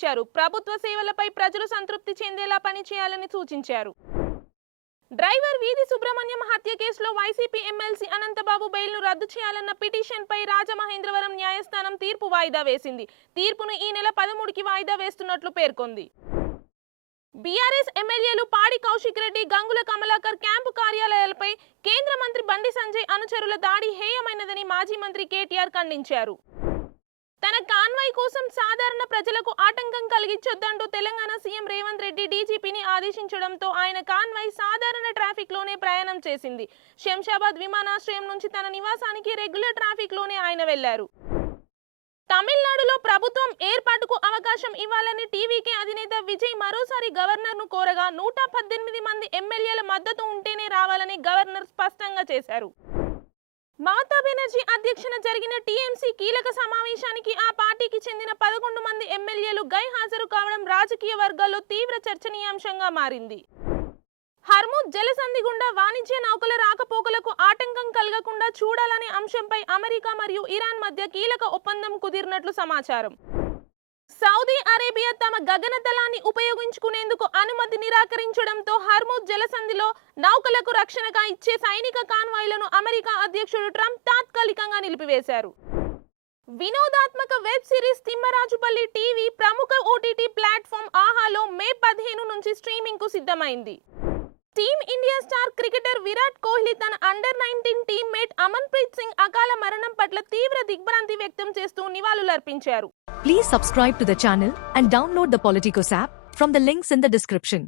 ఆదేశించారు. ప్రభుత్వ సేవలపై ప్రజలు సంతృప్తి చెందేలా పనిచేయాలని సూచించారు. డ్రైవర్ వీధి సుబ్రహ్మణ్యం హత్య కేసులో వైసీపీ ఎమ్మెల్సీ అనంతబాబు బెయిల్ను రద్దు చేయాలన్న పిటిషన్పై రాజమహేంద్రవరం న్యాయస్థానం తీర్పు వాయిదా వేసింది. తీర్పును ఈ నెల 13కి వాయిదా వేస్తున్నట్లు పేర్కొంది. బీఆర్ఎస్ ఎమ్మెల్యేలు పాడి కౌశిక్ రెడ్డి, గంగుల కమలాకర్ క్యాంపు కార్యాలయాలపై కేంద్ర మంత్రి బండి సంజయ్ అనుచరుల దాడి హేయమైనదని మాజీ మంత్రి కేటీఆర్ ఖండించారు. తన కాన్వాయ్ కోసం సాధారణ ప్రజలకు ఆటంకం కలిగించొద్దంటూ తెలంగాణ సీఎం రేవంత్ రెడ్డి డీజీపీని ఆదేశించడంతో ఆయన కాన్వాయ్ సాధారణ ట్రాఫిక్ లోనే ప్రయాణం చేసింది. శంషాబాద్ విమానాశ్రయం నుంచి తన నివాసానికి రెగ్యులర్ ట్రాఫిక్ లోనే ఆయన వెళ్లారు. తమిళనాడులో ప్రభుత్వం ఏర్పాటుకు అవకాశం ఇవ్వాలని టీవీకే అధినేత విజయ్ మరోసారి గవర్నర్ను కోరగా 118 మంది ఎమ్మెల్యేల మద్దతు ఉంటేనే రావాలని గవర్నర్ స్పష్టంగా చేశారు. మమతా బెనర్జీ అధ్యక్షతన జరిగిన టీఎంసీ కీలక సమావేశానికి ఆ పార్టీకి చెందిన 11 మంది ఎమ్మెల్యేలు గైహాజరు కావడం రాజకీయ వర్గాల్లో తీవ్ర చర్చనీయాంశంగా మారింది. హర్ముద్ జలసంధి గుండా వాణిజ్య నౌకల రాకపోకలకు ఆటంకం కలగకుండా చూడాలనే అంశంపై అమెరికా మరియు ఇరాన్ మధ్య కీలక ఒప్పందం కుదిరినట్లు సమాచారం. సౌదీ అరేబియా తమ గగనతలాన్ని ఉపయోగించుకునేందుకు అనుమతి నిరాకరించడంతో హర్ముద్ జలసంధిలో నౌకలకు రక్షణగా ఇచ్చే సైనిక కాన్వాయ్లను అమెరికా అధ్యక్షుడు ట్రంప్ తాత్కాలికంగా నిలిపివేశారు. వినోదాత్మక వెబ్ సిరీస్ తిమ్మరాజుపల్లి టీవీ ప్రముఖ ఓటీటీ ప్లాట్ఫామ్ ఆహాలో మే 15 నుంచి స్ట్రీమింగ్ కు సిద్ధమైంది. Team India star cricketer Virat Kohli తన అండర్-19 టీమ్మేట్ అమన్ప్రీత్ సింగ్ అకాల మరణం పట్ల తీవ్ర దిగ్భ్రాంతి వ్యక్తం చేస్తూ నివాళులర్పించారు. Please subscribe to the channel and download the Politicos app from the links in the description.